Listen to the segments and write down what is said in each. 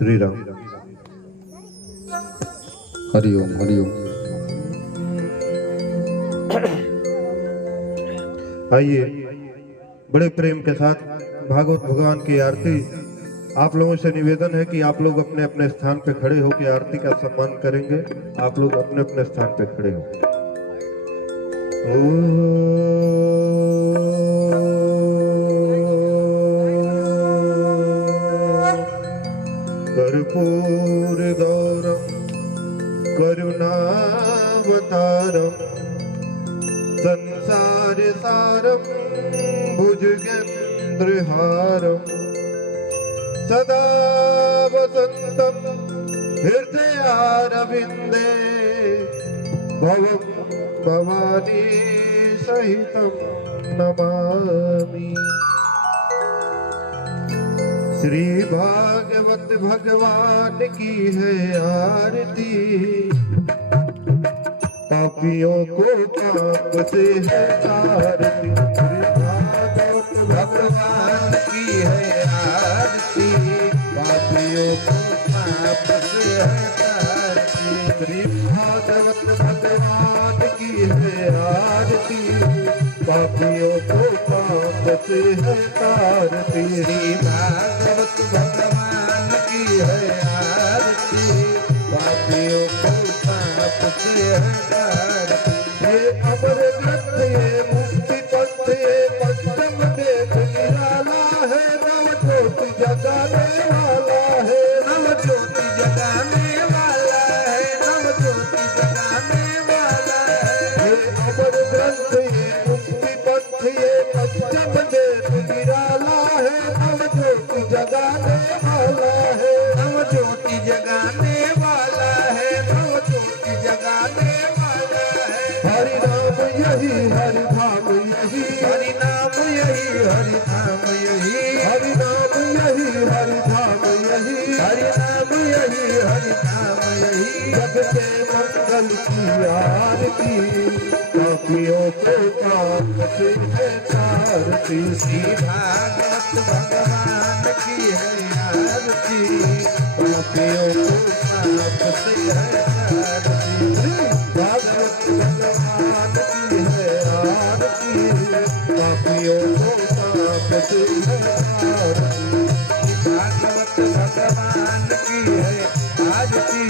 श्री राम। हरिओम हरिओम। आइए बड़े प्रेम के साथ भागवत भगवान की आरती। आप लोगों से निवेदन है कि आप लोग अपने अपने स्थान पे खड़े होकर आरती का सम्मान करेंगे। आप लोग अपने अपने स्थान पे खड़े हो। कर्पूर गौरम करुणावतारम संसार सारम भुजगेन्द्रहारम सदा वसंतम हृदयारविंदे भवम भवानी सहितम नमामि। श्री भागवत भगवान की है आरती, पापियों को पाप से है तारती। श्री भागवत भगवान की है आरती, पापियों को पाप से है तारती। श्री भागवत भगवान की है आरती, पापियों को पाप से है तारती। श्री भागवत भगवान की है आरती, पापियों को पाप से है तारती। ये अमर ग्रंथ ये मुक्ति पंथ ये पंचम वेद निराला है, नव ज्योति जगाने वाला है, नव ज्योति जगाने वाला है, नव ज्योति जगाने वाला है। ये अमर ग्रंथ ये मुक्ति पंथ ये पंचम वेद निराला है, नव ज्योति जगाने वाला है, नव ज्योति जगाने वाला है, नव ज्योति जगाने वाला है। हरि नाम यही हरि धाम यही, हरि नाम यही हरि धाम यही, हरि नाम यही हरि धाम यही, हरि नाम यही हरि धाम यही। जग के मंगल की आरती, पापियों को पाप से है तारती। श्री भागवत भगवान की है आरती, पापियों को पाप से है तारती। श्री भागवत भगवान की है आरती, पापियों को पाप से है तारती। भागवत भगवान की है आरती,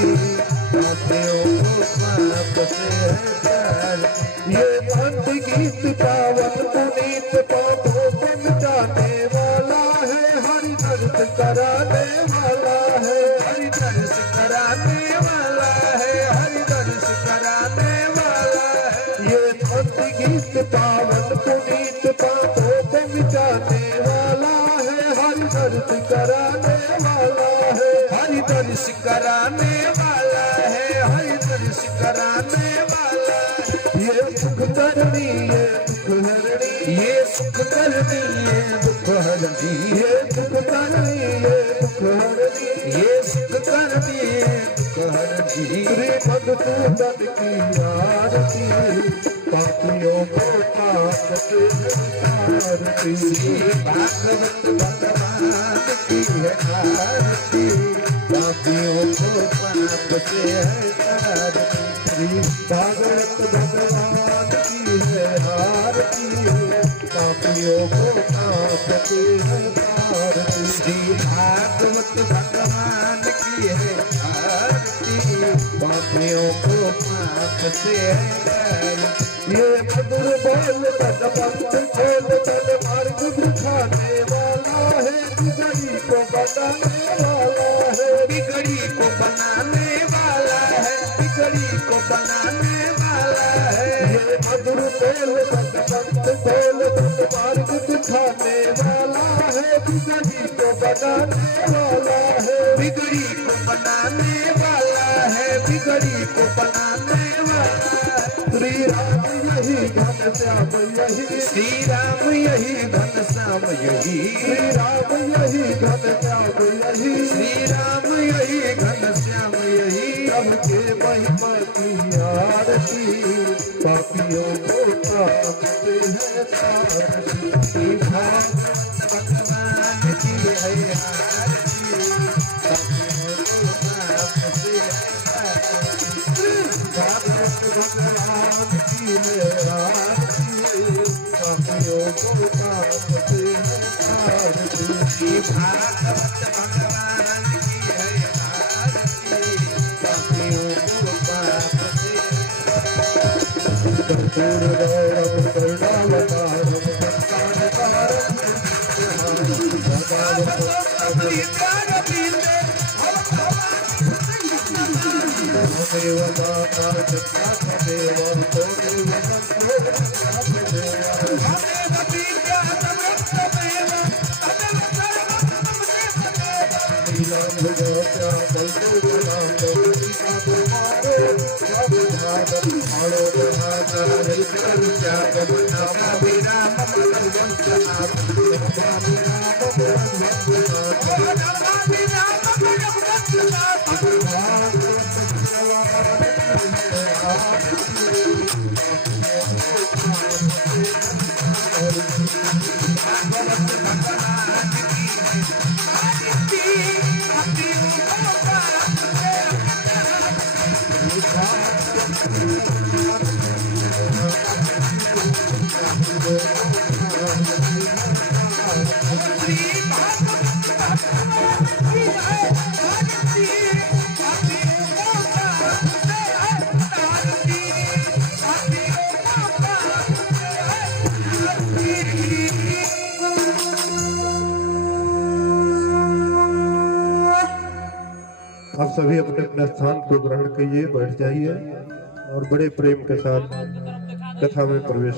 पापियों को पाप से है तारती। ये पंथ गीत पावन पुनीत पापों को मिटाने वाला है, हरि दर्श कराने वाला है, हरि दर्श कराने वाला है, हरि दर्श कराने वाला है। ये पंथ गीत पावन पुनीत पापों को मिटाने वाला है, हरि दर्श कराने वाला है, हरि दर्श कराने वाला है, हरि दर्श कराने वाला है। ये सुख करनी ये दुख हरणी, ये सुख करनी ये दुख हरणी, ये सुख करनी ये दुख हरणी, ये सुख करनी ये दुख हरणी। श्री मधुसूदन की आरती, पापियों को पाप से तारती। श्री भागवत भगवान की है आरती, पापियों को पाप से है तारती। श्री भागवत भगवान की है आरती, पापियों को पाप से है तारती। श्री भागवत भगवान की है आरती, पापियों को पाप से है तारती। ये मधुर बोल तन पंथ खोल तन मार्ग दिखाने वाला है, बिगड़ी को बनाने वाला है, बिगड़ी को बनाने वाला है, बिगड़ी को बनाने वाला है। ये मधुर बोल तन पंथ खोल तन मार्ग दिखाने वाला है, बिगड़ी को बनाने वाला है, बिगड़ी को बनाने वाला है, बिगड़ी को बनाने वाला है। श्री राम यही घन श्याम यही, श्री राम यही घन श्याम यही, श्री राम यही घन श्याम यही, श्री राम यही घन श्याम यही। सबके महिमा की आरती, पापियों को पाप से है तारती। श्री भागवत भगवान की है आरती, की है आरती, पापियों को कांपते हैं आरती। भागवत भगवान की है आरती, पापियों को कांपते हैं। कर्पूर गौरव करुणावतारम संसारकारम त्वमेव माता पिता तमेव त्वमेव बन्धो आप सभी अपने अपने स्थान को ग्रहण कीजिए, बैठ जाइए और बड़े प्रेम के साथ कथा में प्रवेश।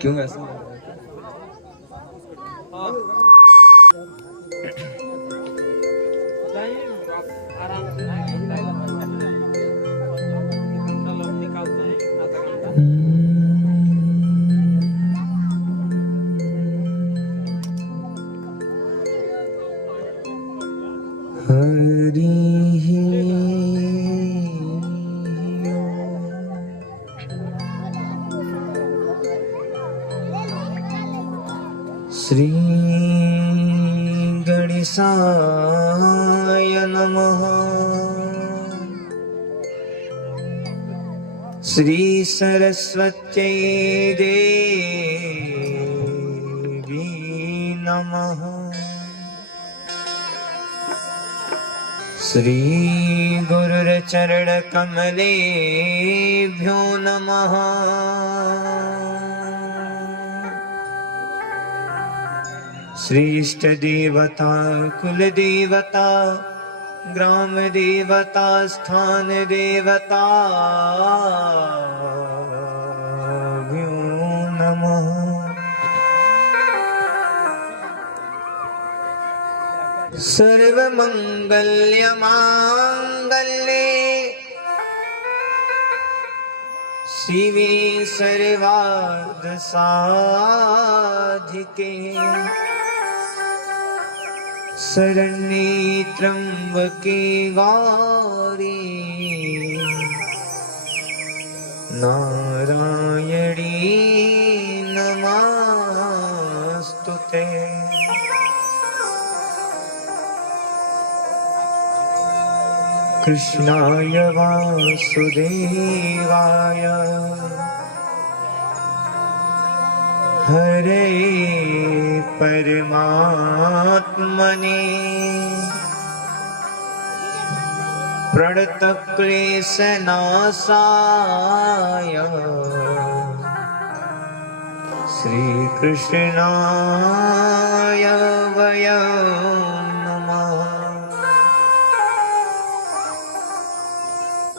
क्यों ऐसा? श्री गणेशाय नमः। श्री सरस्वत्यै देवी नमः। श्री गुरुचरण कमलेभ्यो नमः। श्री इष्ट देवता कुल देवता ग्राम देवता स्थान देवता नमः। सर्वमंगल्य मांगल्ये शिवे सर्वार्थ साधिके शरण्ये त्र्यंबके गौरी नारायणी नमस्तुते। कृष्णाय वासुदेवाय हरे परमात्मने प्रणतक्लेशनाशाय श्रीकृष्णाय वयं नमः।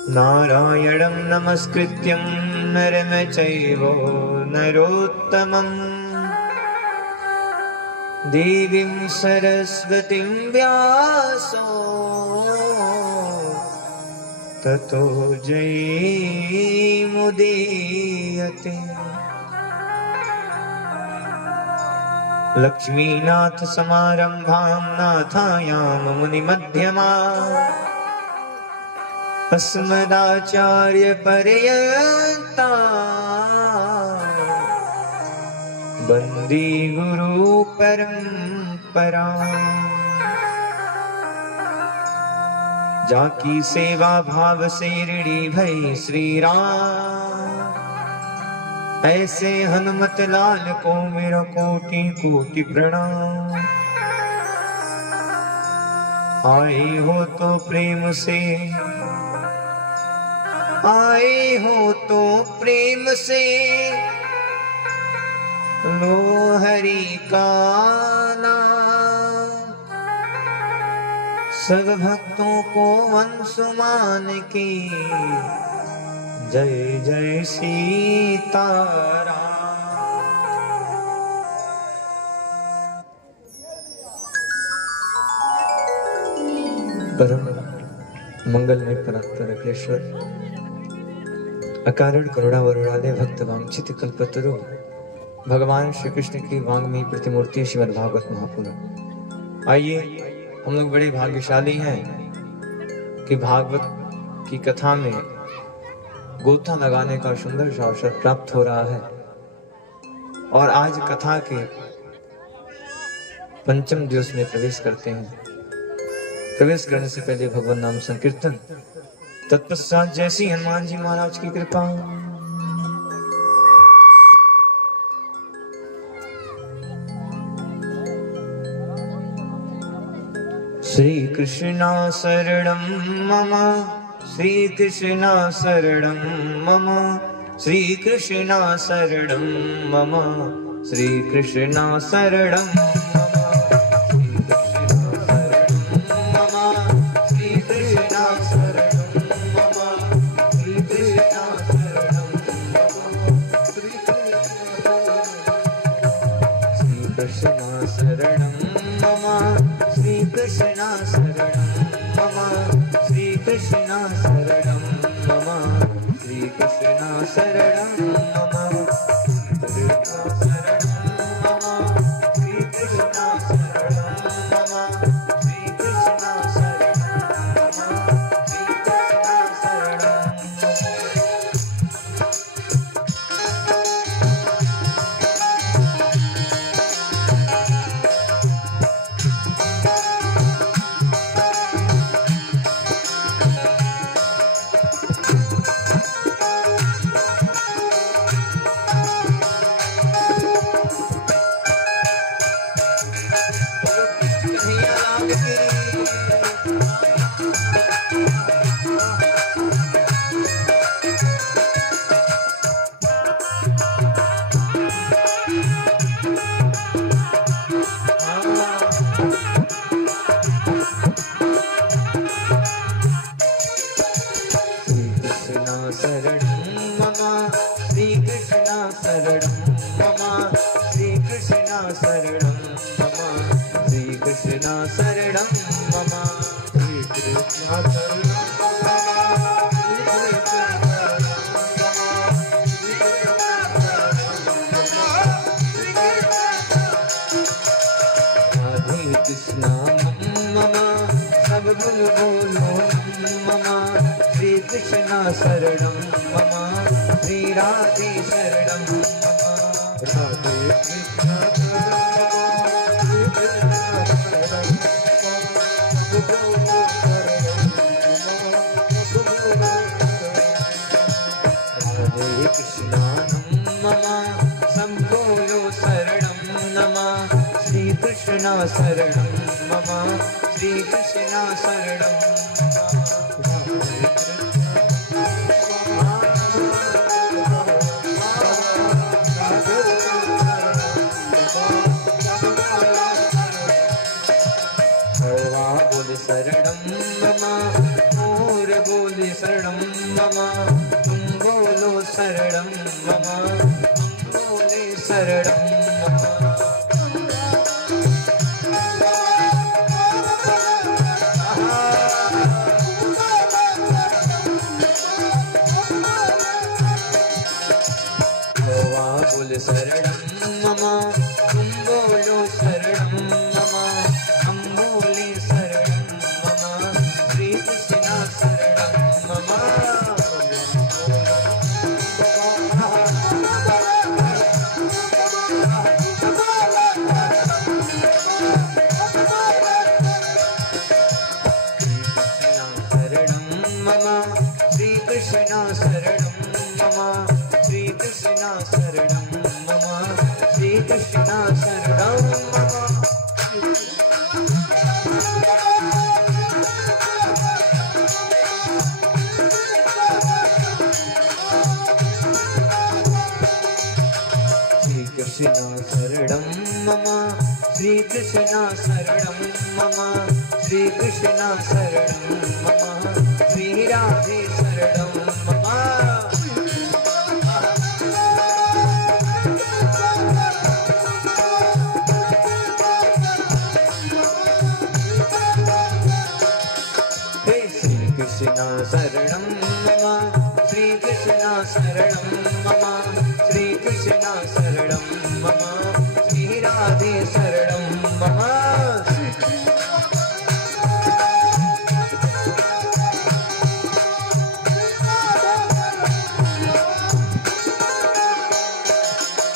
नारायणं नमस्कृत्यं नरं चैव नरोत्तमं देवीं सरस्वतीं व्यासो ततो जयमुदीरये। लक्ष्मीनाथ समारंभां नाथायां मुनिमध्यमाम् अस्मदाचार्य पर्यन्ता वन्दे गुरु परंपरा। जाकी सेवा भाव से ऋणी भई श्री राम। ऐसे हनुमत लाल को मेरा कोटि कोटि प्रणाम। आए हो तो प्रेम से, आए हो तो प्रेम से, लो हरि का नाम। सब भक्तों को अंशुमान की जय जय सीताराम। परम मंगलमय परात्पर अग्रेश्वर अकारण करुणा वरुणालय भक्त वांछित कल्पतरु भगवान श्री कृष्ण की वांग्मयी प्रतिमूर्ति श्रीमद् भागवत महापुराण। आइए, हम लोग बड़े भाग्यशाली हैं कि भागवत की कथा में गोथा लगाने का सुंदर सा अवसर प्राप्त हो रहा है। और आज कथा के पंचम दिवस में प्रवेश करते हैं। प्रवेश करने से पहले भगवान नाम संकीर्तन, तत्पश्चात जैसी हनुमान जी महाराज की कृपा। श्री कृष्णा शरणं मम, श्री कृष्णा शरणं मम, श्री कृष्णा शरणं मम, श्री कृष्णा शरणं कृष्णा शरणं मम, श्री कृष्णा शरणं मम, श्री कृष्णा शरणं मम, श्री कृष्णा शरणं मम, श्री कृष्णा शरणं मम, श्री कृष्णा शरणं मम, श्री राधे शरणं मम, राधे कृष्ण राधे कृष्णानं मम, संभोलो शरणं नमः, श्री कृष्ण शरणं मम, श्री कृष्ण शरणं शरणं मम, मोर बोले शरणं मम, तुम बोलो शरणं मम, हम बोले शरणं मम। बोले शरणं मम, तुम बोलो शरणं मम, हम बोले शरणं मम, श्री कृष्ण शरणं मम। कृष्ण शरणं मम श्री कृष्ण शरणं मम श्री कृष्ण शरणं मम कृष्ण शरणं मम श्री कृष्ण शरणं मम श्री कृष्ण शरणं मम श्री राधे शरणं मम हे श्री कृष्ण शरणं मम श्री कृष्ण शरणं मम श्री कृष्ण शरणं मम श्री राधे शरणं मम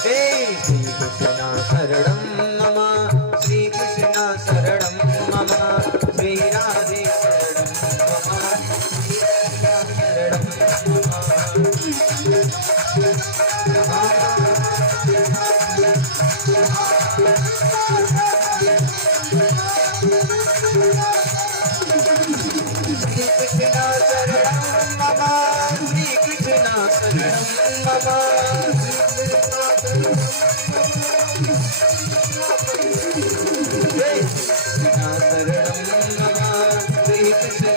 हे श्री कृष्ण शरणं मम श्री कृष्ण शरणं मम श्री राधे शरणं मम श्री कृष्ण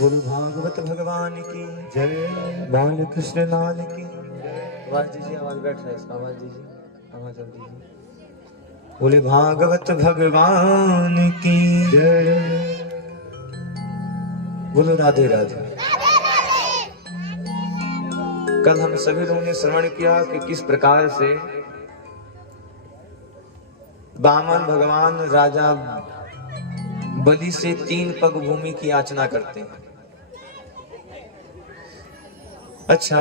गुरु भागवत भगवान की जय बाल कृष्ण लाल की आवाज दीजिए, आवाज बैठ रहा है इसका, आवाज दीजिए, आवाज जल्दी दीजिए। बोले भागवत भगवान की जय बोलो राधे राधे। कल हम सभी लोगों ने श्रवण किया कि किस प्रकार से वामन भगवान राजा बलि से 3 पग भूमि की याचना करते हैं। अच्छा,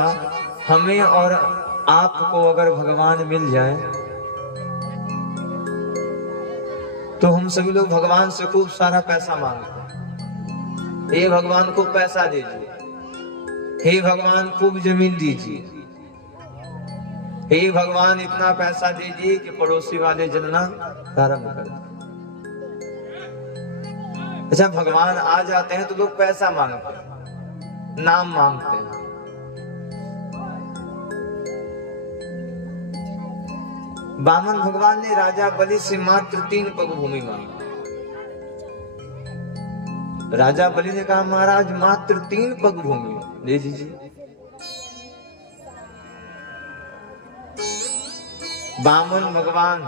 हमें और आपको अगर भगवान मिल जाए तो हम सभी लोग भगवान से खूब सारा पैसा मांगते हैं। हे भगवान को पैसा दीजिए, हे भगवान खूब जमीन दीजिए, हे भगवान इतना पैसा दीजिए कि पड़ोसी वाले जलना प्रारंभ कर दें। अच्छा, भगवान आ जाते हैं तो लोग पैसा मांगते हैं, नाम मांगते हैं। वामन भगवान ने राजा बलि से मात्र 3 पग भूमि मांगी। राजा बलि ने कहा महाराज मात्र 3 पग भूमि दे दीजिए। वामन भगवान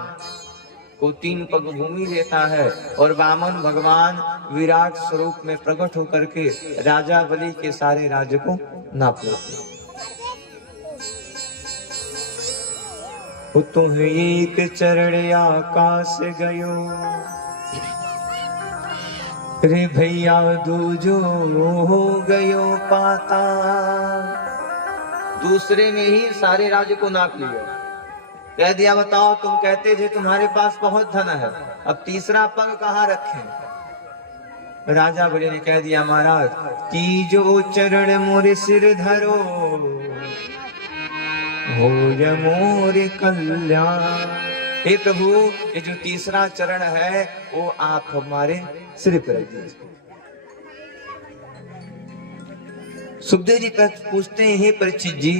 को 3 पग भूमि देता है और वामन भगवान विराट स्वरूप में प्रकट होकर के राजा बलि के सारे राज्य को नाप लेते। तुम एक चरण आकाश गयो रे भैया दूजो हो गयो पाता। दूसरे में ही सारे राज्य को नाप लिया, कह दिया बताओ तुम कहते थे तुम्हारे पास बहुत धन है, अब तीसरा पग कहाँ रखें। राजा बलि ने कह दिया महाराज तीजो चरण मोरे सिर धरो हो मोर कल्याण। हे प्रभु ये जो तीसरा चरण है वो आप हमारे सिर पर रख दीजिए। सुखदेव जी पूछते हैं हे परीक्षित जी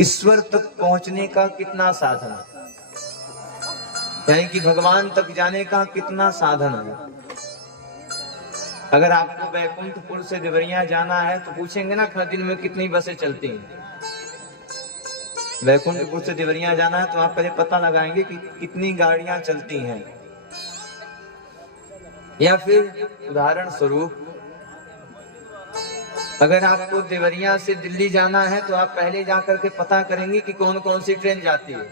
ईश्वर तक पहुंचने का कितना साधन है, यानी कि भगवान तक जाने का कितना साधन है। अगर आपको बैकुंठपुर से देवरिया जाना है तो पूछेंगे ना हर दिन में कितनी बसें चलती हैं। बैकुंठपुर से देवरिया जाना है तो आप पहले पता लगाएंगे कि कितनी गाड़ियां चलती हैं। या फिर उदाहरण स्वरूप अगर आपको देवरिया से दिल्ली जाना है तो आप पहले जाकर के पता करेंगे कि कौन कौन सी ट्रेन जाती है,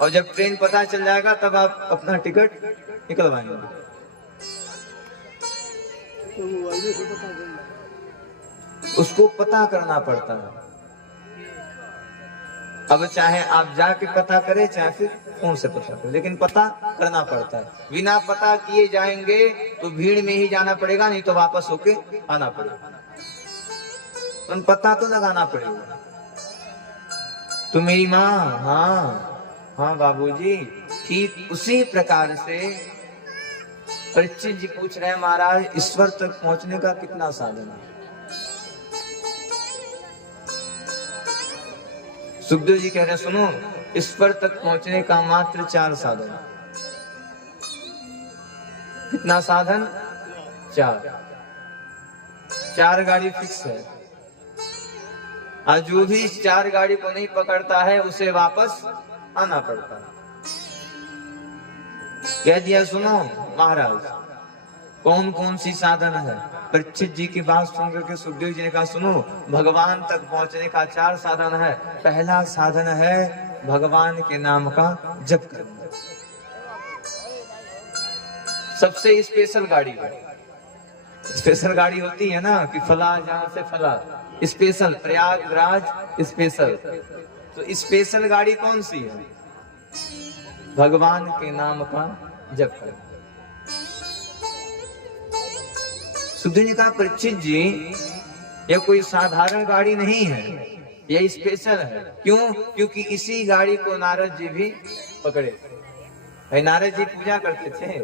और जब ट्रेन पता चल जाएगा तब आप अपना टिकट निकलवाएंगे। उसको पता करना पड़ता है। अब चाहे आप जाके पता करें, चाहे फिर फोन से पता करें, लेकिन पता करना पड़ता है। बिना पता किए जाएंगे तो भीड़ में ही जाना पड़ेगा, नहीं तो वापस होके आना पड़ेगा। तो पता तो लगाना पड़ेगा। तो मेरी माँ, हाँ बाबूजी, ठीक उसी प्रकार से परीक्षित जी पूछ रहे हैं, महाराज ईश्वर तक पहुंचने का कितना साधन है? सुखदेव जी कह रहे हैं, सुनो, ईश्वर तक पहुंचने का मात्र 4 साधन। कितना साधन? 4 गाड़ी फिक्स है। और जो भी 4 गाड़ी को नहीं पकड़ता है उसे वापस आना पड़ता है। कह दिया, सुनो महाराज कौन कौन सी साधन है। परीक्षित जी की बात सुन करके सुखदेव जी ने कहा, सुनो, भगवान तक पहुंचने का 4 साधन है। पहला साधन है भगवान के नाम का जप करना। सबसे स्पेशल गाड़ी है। स्पेशल गाड़ी होती है ना कि फला जहां से फला, स्पेशल प्रयागराज स्पेशल। तो स्पेशल गाड़ी कौन सी है? भगवान के नाम का जप करना। सुखदेव ने कहा, परीक्षित जी यह कोई साधारण गाड़ी नहीं है, यह स्पेशल है। क्यों? क्योंकि इसी गाड़ी को नारद जी भी पकड़े थे। नारद जी पूजा करते थे,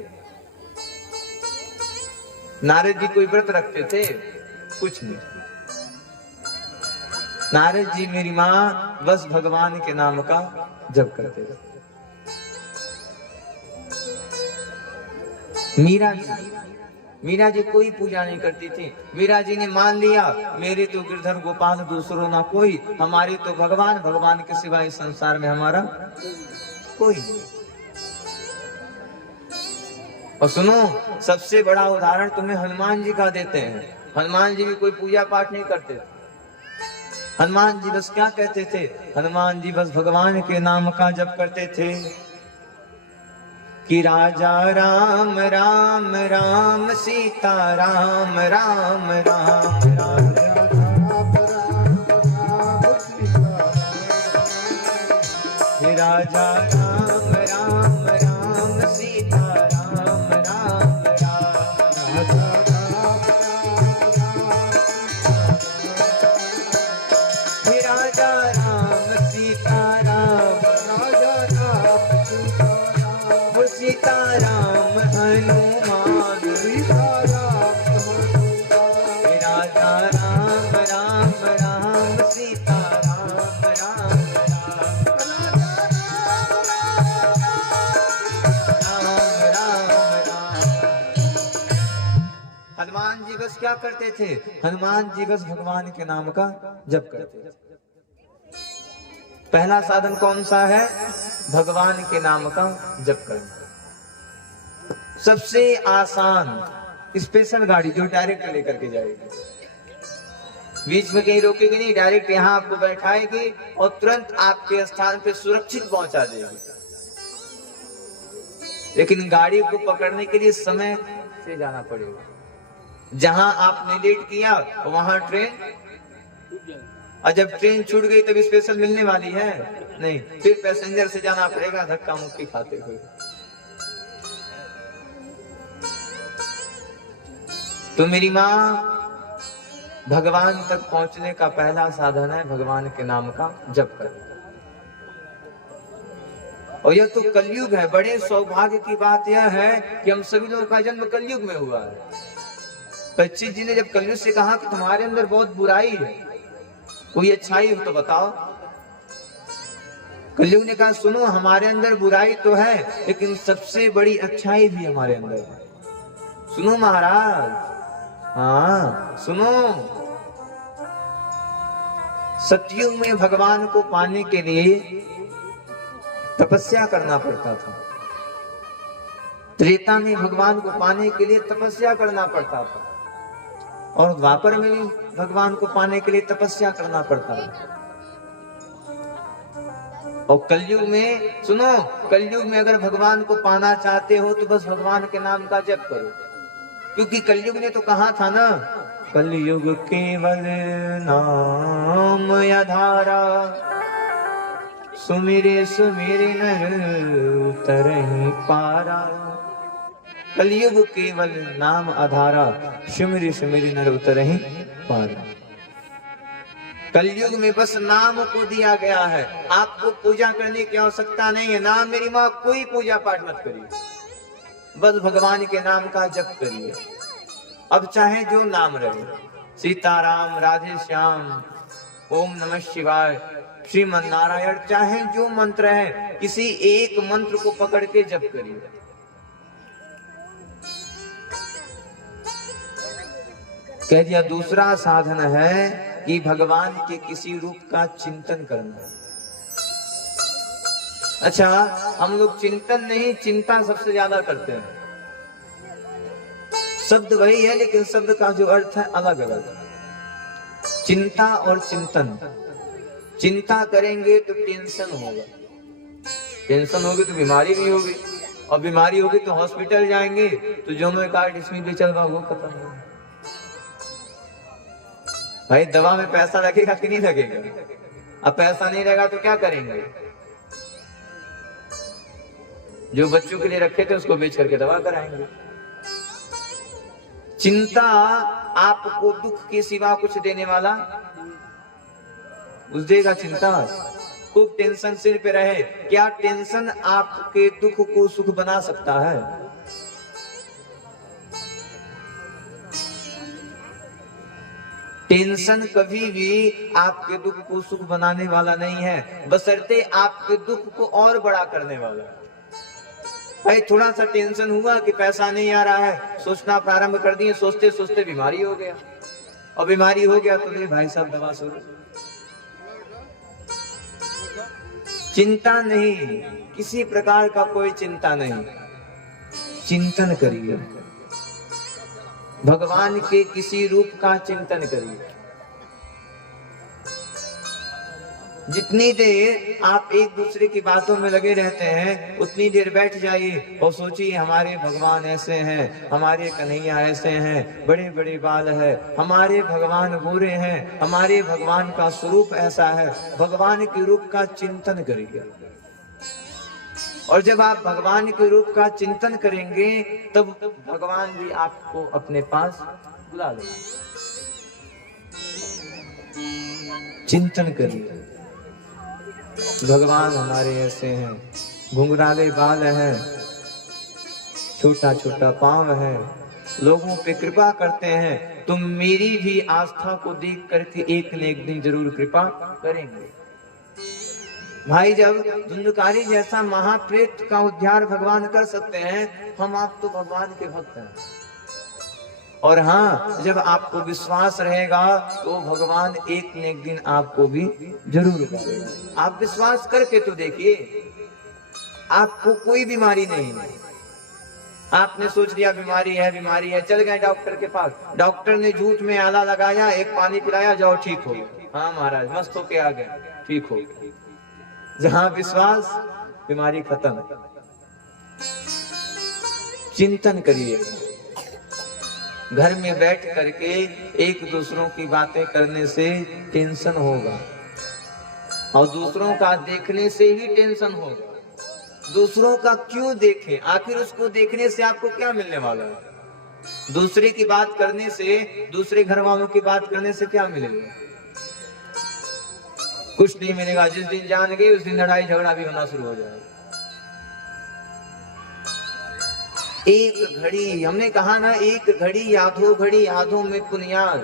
नारद जी कोई व्रत रखते थे? कुछ नहीं। नारद जी मेरी माँ बस भगवान के नाम का जप करते थे। मीरा जी कोई पूजा नहीं करती थी। मीरा जी ने मान लिया, मेरे तो गिरधर गोपाल दूसरों ना कोई, हमारे तो भगवान, भगवान के सिवा इस संसार में हमारा कोई नहीं। और सुनो, सबसे बड़ा उदाहरण तुम्हें हनुमान जी का देते हैं। हनुमान जी भी कोई पूजा पाठ नहीं करते थे। हनुमान जी बस क्या कहते थे? हनुमान जी बस भगवान के नाम का जप करते थे कि राजा राम राम राम, सीता राम राम राम, राजा राम राम सीता राम, राजा राम राम राम, सीता राम राम राम, राजा राम राजा राम सीता राम, राजा राम सीता राम, हनुमान सीता राम, राजा राम राम राम, सीता राम राम राम। हनुमान जी बस क्या करते थे? हनुमान जी बस भगवान के नाम का जप करते थे। पहला साधन कौन सा है? भगवान के नाम का जप करना। सबसे आसान स्पेशल गाड़ी जो डायरेक्ट लेकर के जाएगी, बीच में कहीं रोकेगी नहीं, डायरेक्ट यहाँ आपको बैठाएगी और तुरंत आपके स्थान पे सुरक्षित पहुंचा देगी। लेकिन गाड़ी को पकड़ने के लिए समय से जाना पड़ेगा। जहां आपने लेट किया वहां ट्रेन, और जब ट्रेन छूट गई तब स्पेशल मिलने वाली है नहीं, फिर पैसेंजर से जाना पड़ेगा धक्का मुक्की खाते हुए। तो मेरी माँ, भगवान तक पहुंचने का पहला साधन है भगवान के नाम का जप करना। और यह तो कलयुग है। बड़े सौभाग्य की बात यह है कि हम सभी लोगों का जन्म कलयुग में हुआ है। परीक्षित जी ने जब कलयुग से कहा कि तुम्हारे अंदर बहुत बुराई है, कोई अच्छाई हो तो बताओ। कलयुग ने कहा, सुनो, हमारे अंदर बुराई तो है लेकिन सबसे बड़ी अच्छाई भी हमारे अंदर है। सुनो महाराज, हाँ सुनो, सतयुग में भगवान को पाने के लिए तपस्या करना पड़ता था। त्रेता में भगवान को पाने के लिए तपस्या करना पड़ता था, और द्वापर में भी भगवान को पाने के लिए तपस्या करना पड़ता था। और कलयुग में सुनो, कलयुग में अगर भगवान को पाना चाहते हो तो बस भगवान के नाम का जप करो, क्योंकि कलयुग ने तो कहा था ना, कलयुग केवल नाम आधारा, सुमिरे सुमिरे नर उतरहि पारा। कलयुग केवल नाम आधारा, सुमिरे सुमिरे नर उतरहि पारा। कलयुग में बस नाम को दिया गया है, आपको पूजा करने की आवश्यकता नहीं है। नाम मेरी माँ, कोई पूजा पाठ मत करिए, बस भगवान के नाम का जप करिए। अब चाहे जो नाम रहे, सीताराम, राधे श्याम, ओम नमः शिवाय, श्रीमन नारायण, चाहे जो मंत्र है, किसी एक मंत्र को पकड़ के जप करिए। कह दिया दूसरा साधन है कि भगवान के किसी रूप का चिंतन करना। अच्छा, हम लोग चिंतन नहीं, चिंता सबसे ज्यादा करते हैं। शब्द वही है लेकिन शब्द का जो अर्थ है अलग अलग। चिंता और चिंतन, चिंता करेंगे तो टेंशन होगा, टेंशन होगी तो बीमारी भी होगी, और बीमारी होगी तो हॉस्पिटल जाएंगे तो जो मैं कार्ड इसमें भी चल रहा वो खत्म होगा। भाई दवा में पैसा लगेगा कि नहीं लगेगा? अब पैसा नहीं रहेगा तो क्या करेंगे? जो बच्चों के लिए रखे थे उसको बेच करके दवा कराएंगे। चिंता आपको दुख के सिवा कुछ देने वाला कुछ देगा? चिंता खूब टेंशन सिर पे रहे, क्या टेंशन आपके दुख को सुख बना सकता है? टेंशन कभी भी आपके दुख को सुख बनाने वाला नहीं है, बशर्ते आपके दुख को और बड़ा करने वाला। भाई थोड़ा सा टेंशन हुआ कि पैसा नहीं आ रहा है, सोचना प्रारंभ कर दिए, सोचते सोचते बीमारी हो गया, और बीमारी हो गया तो ले भाई साहब दवा शुरू। चिंता नहीं, किसी प्रकार का कोई चिंता नहीं, चिंतन करिए, भगवान के किसी रूप का चिंतन करिए। जितनी देर आप एक दूसरे की बातों में लगे रहते हैं, उतनी देर बैठ जाइए और सोचिए हमारे भगवान ऐसे हैं, हमारे कन्हैया ऐसे हैं, बड़े बड़े बाल है, हमारे भगवान गोरे हैं, हमारे भगवान का स्वरूप ऐसा है। भगवान के रूप का चिंतन करिए, और जब आप भगवान के रूप का चिंतन करेंगे तब भगवान भी आपको अपने पास बुला लेंगे। चिंतन करिए, भगवान हमारे ऐसे हैं, घुंघराले बाल हैं, छोटा छोटा पांव है, लोगों पे कृपा करते हैं, तुम मेरी भी आस्था को देख करके एक न एक दिन जरूर कृपा करेंगे। भाई जब धुंधकारी जैसा महाप्रेत का उद्धार भगवान कर सकते हैं, हम आप तो भगवान के भक्त हैं। और हाँ, जब आपको विश्वास रहेगा तो भगवान एक न एक दिन आपको भी जरूर करेगा। आप विश्वास करके तो देखिए, आपको कोई बीमारी नहीं है, आपने सोच लिया बीमारी है बीमारी है, चल गए डॉक्टर के पास, डॉक्टर ने झूठ में आला लगाया, एक पानी पिलाया, जाओ ठीक हो गया। हाँ महाराज मस्त होके आ गए, ठीक हो गया। जहां विश्वास, बीमारी खत्म। चिंतन करिए, घर में बैठ करके एक दूसरों की बातें करने से टेंशन होगा, और दूसरों का देखने से ही टेंशन होगा। दूसरों का क्यों देखें? आखिर उसको देखने से आपको क्या मिलने वाला है? दूसरे की बात करने से, दूसरे घर वालों की बात करने से क्या मिलेगा? कुछ नहीं मिलेगा। जिस दिन जान गए उस दिन लड़ाई झगड़ा भी होना शुरू हो जाएगा। एक घड़ी, हमने कहा ना, एक घड़ी आधो घड़ी आधो में पुनियाल,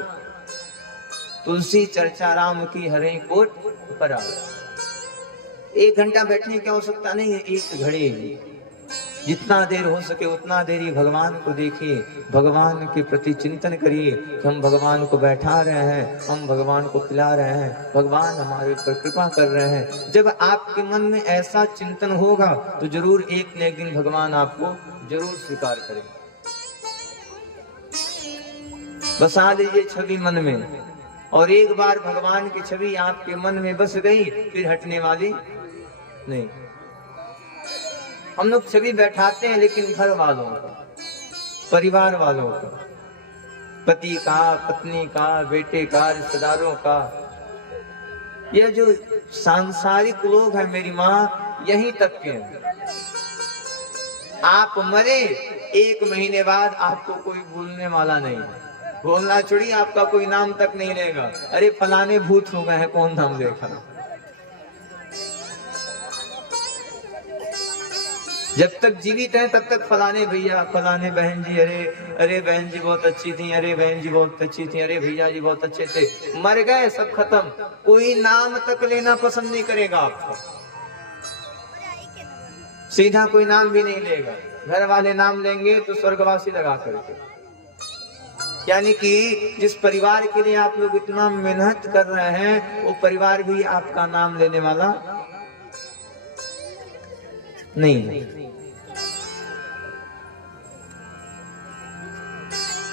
तुलसी चर्चा राम की हरे कोट पर। एक घंटा बैठने की आवश्यकता नहीं है, एक घड़ी, जितना देर हो सके उतना देर ही भगवान को देखिए, भगवान के प्रति चिंतन करिए कि हम भगवान को बैठा रहे हैं, हम भगवान को खिला रहे हैं, भगवान हमारे ऊपर कृपा कर रहे हैं। जब आपके मन में ऐसा चिंतन होगा तो जरूर एक न एक दिन भगवान आपको जरूर स्वीकार करेंगे। बसा लीजिए छवि मन में, और एक बार भगवान की छवि आपके मन में बस गई, फिर हटने वाली नहीं, हम लोग छवि बैठाते हैं लेकिन घर वालों का, परिवार वालों का, पति का, पत्नी का, बेटे का, रिश्तेदारों का। ये जो सांसारिक लोग हैं मेरी माँ, यहीं तक के हैं। आप मरे 1 महीने बाद आपको कोई भूलने वाला नहीं है। बोलना छोड़िए, आपका कोई नाम तक नहीं रहेगा। अरे फलाने भूत हो गए हैं, कौन नाम देखा। जब तक जीवित हैं तब तक फलाने भैया, फलाने बहन जी, अरे बहन जी बहुत अच्छी थी, अरे बहन जी बहुत अच्छी थी, अरे भैया जी बहुत अच्छे थे। मर गए, सब खत्म। कोई नाम तक लेना पसंद नहीं करेगा आपको, सीधा कोई नाम भी नहीं लेगा। घर वाले नाम लेंगे तो स्वर्गवासी लगा करके। यानी कि जिस परिवार के लिए आप लोग इतना मेहनत कर रहे हैं, वो परिवार भी आपका नाम लेने वाला नहीं है।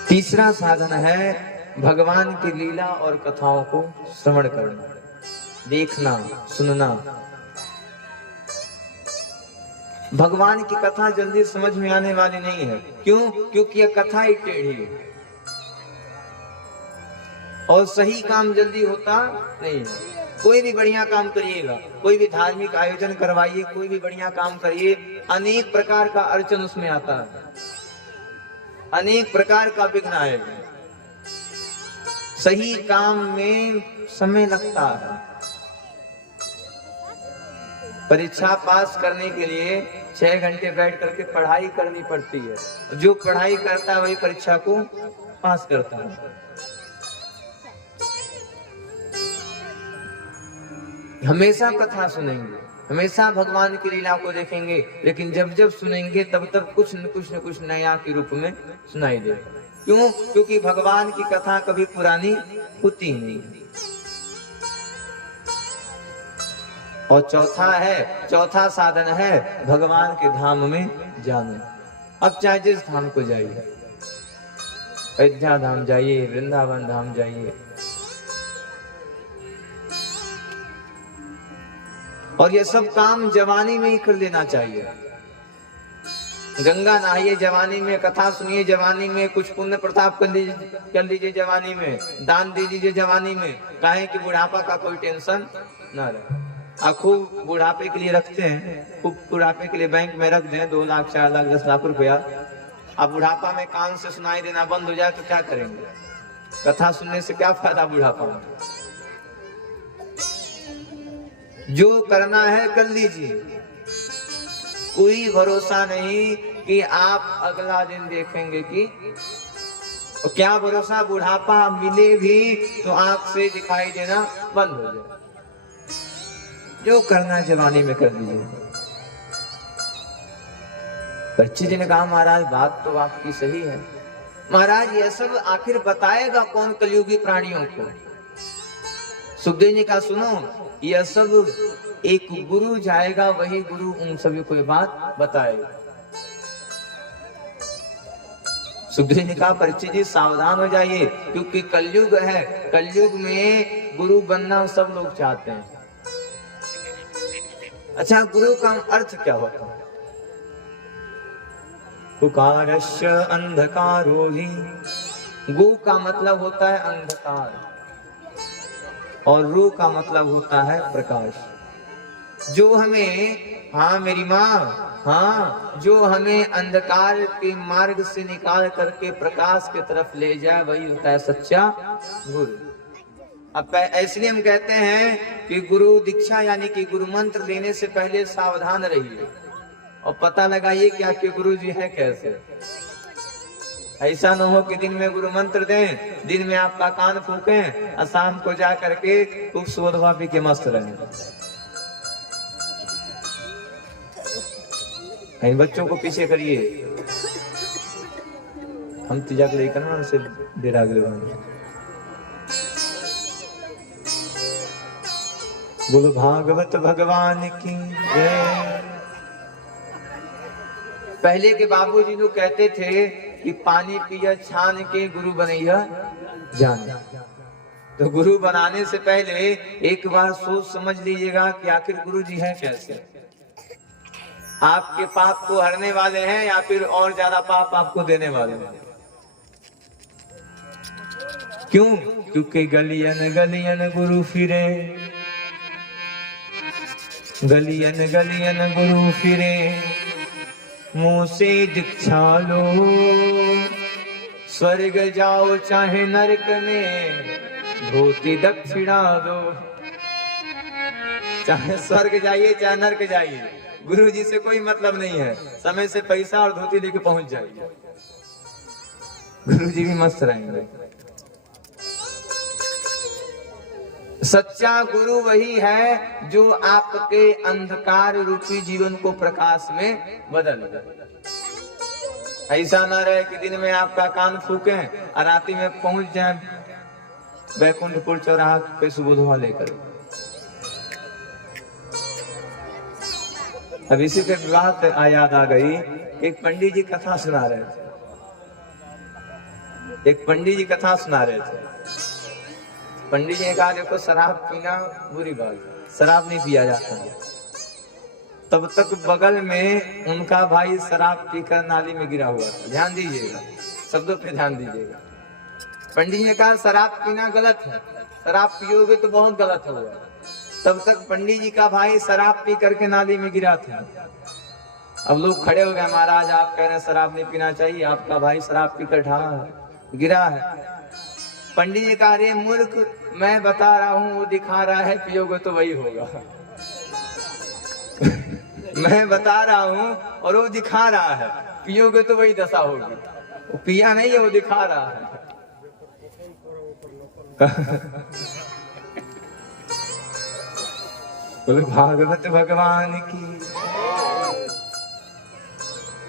तीसरा साधन है भगवान की लीला और कथाओं को श्रवण करना, देखना, सुनना। भगवान की कथा जल्दी समझ में आने वाली नहीं है। क्यों? क्योंकि यह कथा ही टेढ़ी है और सही काम जल्दी होता नहीं है। कोई भी बढ़िया काम करिएगा, कोई भी धार्मिक आयोजन करवाइए, कोई भी बढ़िया काम करिए, अनेक प्रकार का अड़चन उसमें आता है, अनेक प्रकार का विघ्न आएगा। सही काम में समय लगता है। परीक्षा पास करने के लिए 6 घंटे बैठ करके पढ़ाई करनी पड़ती है। जो पढ़ाई करता है वही परीक्षा को पास करता है। हमेशा कथा सुनेंगे, हमेशा भगवान की लीला को देखेंगे, लेकिन जब जब सुनेंगे तब तब कुछ न कुछ नया के रूप में सुनाई देगा। क्यों? क्योंकि भगवान की कथा कभी पुरानी होती नहीं। और चौथा साधन है भगवान के धाम में जाना। अब चाहे जिस धाम को जाइए, अयोध्या धाम जाइए, वृंदावन धाम जाइए, और ये सब काम जवानी में ही कर लेना चाहिए। गंगा नहाइए जवानी में, कथा सुनिए जवानी में, कुछ पुण्य प्रताप कर लीजिए जवानी में, दान दे दीजिए जवानी में। काहे कि बुढ़ापा का कोई टेंशन ना रहे। खूब बुढ़ापे के लिए रखते हैं, खूब बुढ़ापे के लिए बैंक में रख दें 2 लाख 4 लाख 10 लाख रुपया। अब बुढ़ापा में कान से सुनाई देना बंद हो जाए तो क्या करेंगे? कथा सुनने से क्या फायदा बुढ़ापा में? जो करना है कर लीजिए, कोई भरोसा नहीं कि आप अगला दिन देखेंगे कि, और क्या भरोसा बुढ़ापा मिले भी तो आंख से दिखाई देना बंद हो जाए। जो करना है जवानी में कर लीजिए। परीक्षित जी ने कहा महाराज बात तो आपकी सही है, महाराज ये सब आखिर बताएगा कौन कलयुगी प्राणियों को? सुखदेव जी का सुनो, यह सब एक गुरु जाएगा, वही गुरु उन सभी को बात बताएगा। सुखदेव जी का परीक्षित जी सावधान हो जाइए, क्योंकि कलयुग है, कलयुग में गुरु बनना सब लोग चाहते हैं। अच्छा, गुरु का अर्थ क्या होता है? पुकारस्य अंधकारो हि, गु का मतलब होता है अंधकार और रू का मतलब होता है प्रकाश। जो हमें, हाँ मेरी माँ, हाँ, जो हमें अंधकार के मार्ग से निकाल करके प्रकाश की तरफ ले जाए, वही होता है सच्चा गुरु। अब इसलिए हम कहते हैं कि गुरु दीक्षा यानी कि गुरु मंत्र लेने से पहले सावधान रहिए और पता लगाइए कि आपके गुरु जी हैं कैसे। ऐसा न हो कि दिन में गुरु मंत्र दें, दिन में आपका कान फूकें और शाम को जा करके खूब सोधवा पी के मस्त रहें। इन बच्चों को पीछे करिए, हम तिजक लेकर ना उनसे डेरा गए। बोलो भागवत भगवान की जय। पहले के बाबूजी लोग कहते थे कि पानी पिया छान के गुरु बनैया जाने। तो गुरु बनाने से पहले एक बार सोच समझ लीजिएगा कि आखिर गुरु जी हैं कैसे। आपके पाप को हरने वाले हैं या फिर और ज्यादा पाप आपको देने वाले हैं? क्यों? क्योंकि गलियन गलियन गुरु फिरे, गलियन गलियन गुरु फिरे, मुंह से दीक्षा लो, स्वर्ग जाओ चाहे नरक में, धोती दक्षिणा दो। चाहे स्वर्ग जाइए चाहे नरक जाइए, गुरु जी से कोई मतलब नहीं है, समय से पैसा और धोती लेके पहुंच जाइए, गुरु जी भी मस्त रहेंगे। सच्चा गुरु वही है जो आपके अंधकार रूपी जीवन को प्रकाश में बदल दे। ऐसा ना रहे कि दिन में आपका कान फूके और रात्रि में पहुंच जाए बैकुंठपुर चौराहा पे सुबोधवा लेकर। अब इसी पे विवाह याद आ गई। एक पंडित जी कथा सुना रहे थे, एक पंडित जी कथा सुना रहे थे। पंडित जी ने कहा देखो शराब पीना बुरी बात है, शराब नहीं पिया जाता है। तब तक बगल में उनका भाई शराब पीकर नाली में गिरा हुआ था। ध्यान दीजिएगा, शब्दों पे ध्यान दीजिएगा। पंडित जी ने कहा शराब पीना गलत है, शराब पियोगे तो बहुत गलत होगा। तब तक पंडित जी का भाई शराब पी करके नाली में गिरा था। अब लोग खड़े हो गए, महाराज आप कह रहे हैं शराब नहीं पीना चाहिए, आपका भाई शराब पीकर गिरा है। पंडित जी कहा रे मूर्ख, मैं बता रहा हूँ, वो दिखा रहा है, पियोगे तो वही होगा। मैं बता रहा हूँ और वो दिखा रहा है, पियोगे तो वही दशा होगी। वो पिया नहीं है, वो दिखा रहा है। भागवत भगवान की।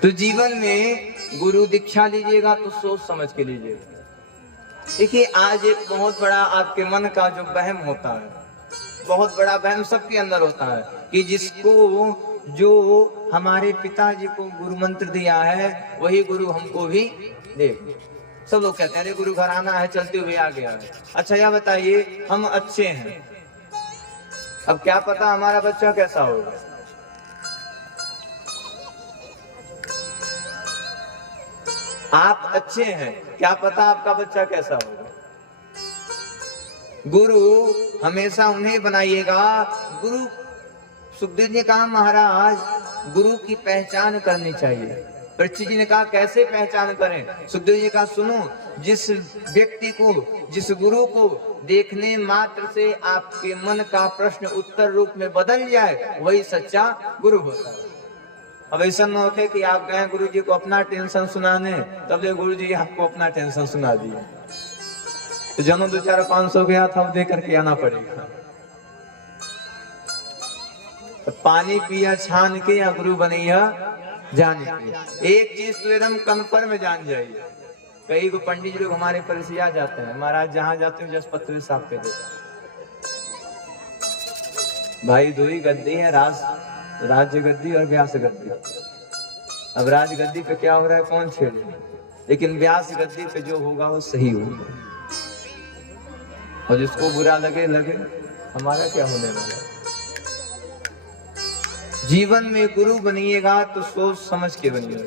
तो जीवन में गुरु दीक्षा लीजिएगा तो सोच समझ के लीजिएगा। देखिए आज एक बहुत बड़ा आपके मन का जो वहम होता है, बहुत बड़ा वहम सबके अंदर होता है कि जिसको जो हमारे पिताजी को गुरु मंत्र दिया है वही गुरु हमको भी दे। सब लोग कहते हैं अरे गुरु घर आना है, चलते हुए आ गया है। अच्छा यह बताइए, हम अच्छे हैं, अब क्या पता हमारा बच्चा कैसा होगा। आप अच्छे हैं, क्या पता आपका बच्चा कैसा होगा। गुरु हमेशा उन्हें बनाइएगा। गुरु सुखदेव जी ने कहा महाराज गुरु की पहचान करनी चाहिए। परीक्षित जी ने कहा कैसे पहचान करें। सुखदेव जी का सुनो, जिस व्यक्ति को, जिस गुरु को देखने मात्र से आपके मन का प्रश्न उत्तर रूप में बदल जाए वही सच्चा गुरु होता है। अब ऐसा न होते कि आप गए गुरु जी को अपना टेंशन सुनाने, तब गुरु जी आपको अपना टेंशन सुना दिया, तो जनो 2-4-500 गया था दे करके आना पड़ेगा। तो पानी पिया छान के या गुरु बनैया जान के। एक चीज तो एकदम कन्फर्म जान जाइए। कई को पंडित लोग हमारे परिसिया जाते हैं, महाराज जहां जाते हैं जस पत्र साफ पे देते भाई। दो ही गद्दी है, राज्य गद्दी और व्यास गद्दी। अब राज गद्दी पे क्या हो रहा है कौन छेड़े, लेकिन व्यास गद्दी पे जो होगा वो सही होगा, और जिसको बुरा लगे लगे, हमारा क्या होने वाला। जीवन में गुरु बनिएगा तो सोच समझ के बनिएगा।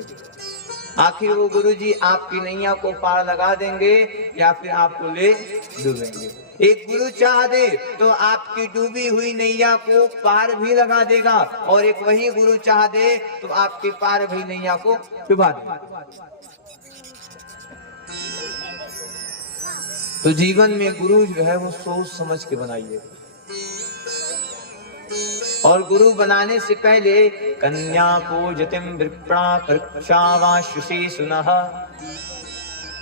आखिर वो गुरु जी आपकी नैया को पार लगा देंगे या फिर आपको ले डूबेंगे। एक गुरु चाह दे तो आपकी डूबी हुई नैया को पार भी लगा देगा, और एक वही गुरु चाह दे तो आपके पार हुई नैया को डुबा देगा। तो जीवन में गुरु जो है वो सोच समझ के बनाइए। और गुरु बनाने से पहले कन्या पूजतिम विप्रा परीक्षावाशुषी सुनः।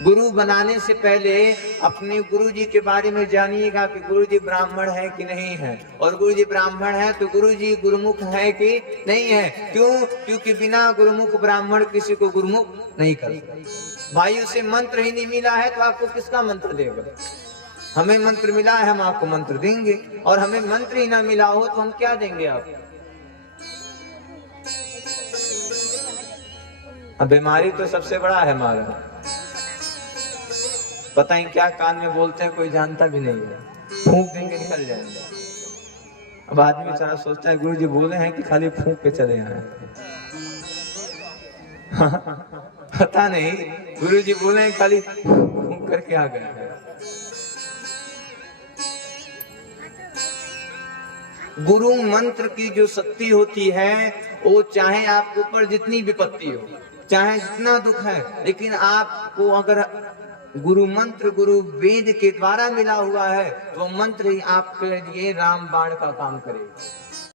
गुरु बनाने से पहले अपने गुरु जी के बारे में जानिएगा कि गुरु जी ब्राह्मण है कि नहीं है, और गुरु जी ब्राह्मण है तो गुरु जी गुरुमुख है कि नहीं है। क्यों? क्योंकि बिना गुरुमुख ब्राह्मण किसी को गुरुमुख नहीं कर सकता। भाई उसे मंत्र ही नहीं मिला है तो आपको किसका मंत्र देगा। हमें मंत्र मिला है, हम आपको मंत्र देंगे, और हमें मंत्र ही ना मिला हो तो हम क्या देंगे आपको। अब बीमारी तो सबसे बड़ा है हमारा, पता ही क्या कान में बोलते हैं कोई जानता भी नहीं है, फूंक देंगे निकल जाएंगे। अब आदमी बेचारा सोचता है गुरु जी बोले हैं कि खाली फूंक के चले आए। पता नहीं, गुरुजी बोले खाली घूम करके आ गए। गुरु मंत्र की जो शक्ति होती है, वो चाहे आपके ऊपर जितनी विपत्ति हो, चाहे जितना दुख है, लेकिन आपको अगर गुरु मंत्र, गुरु वेद के द्वारा मिला हुआ है, तो मंत्र ही आपके लिए राम बाण का काम करेगा।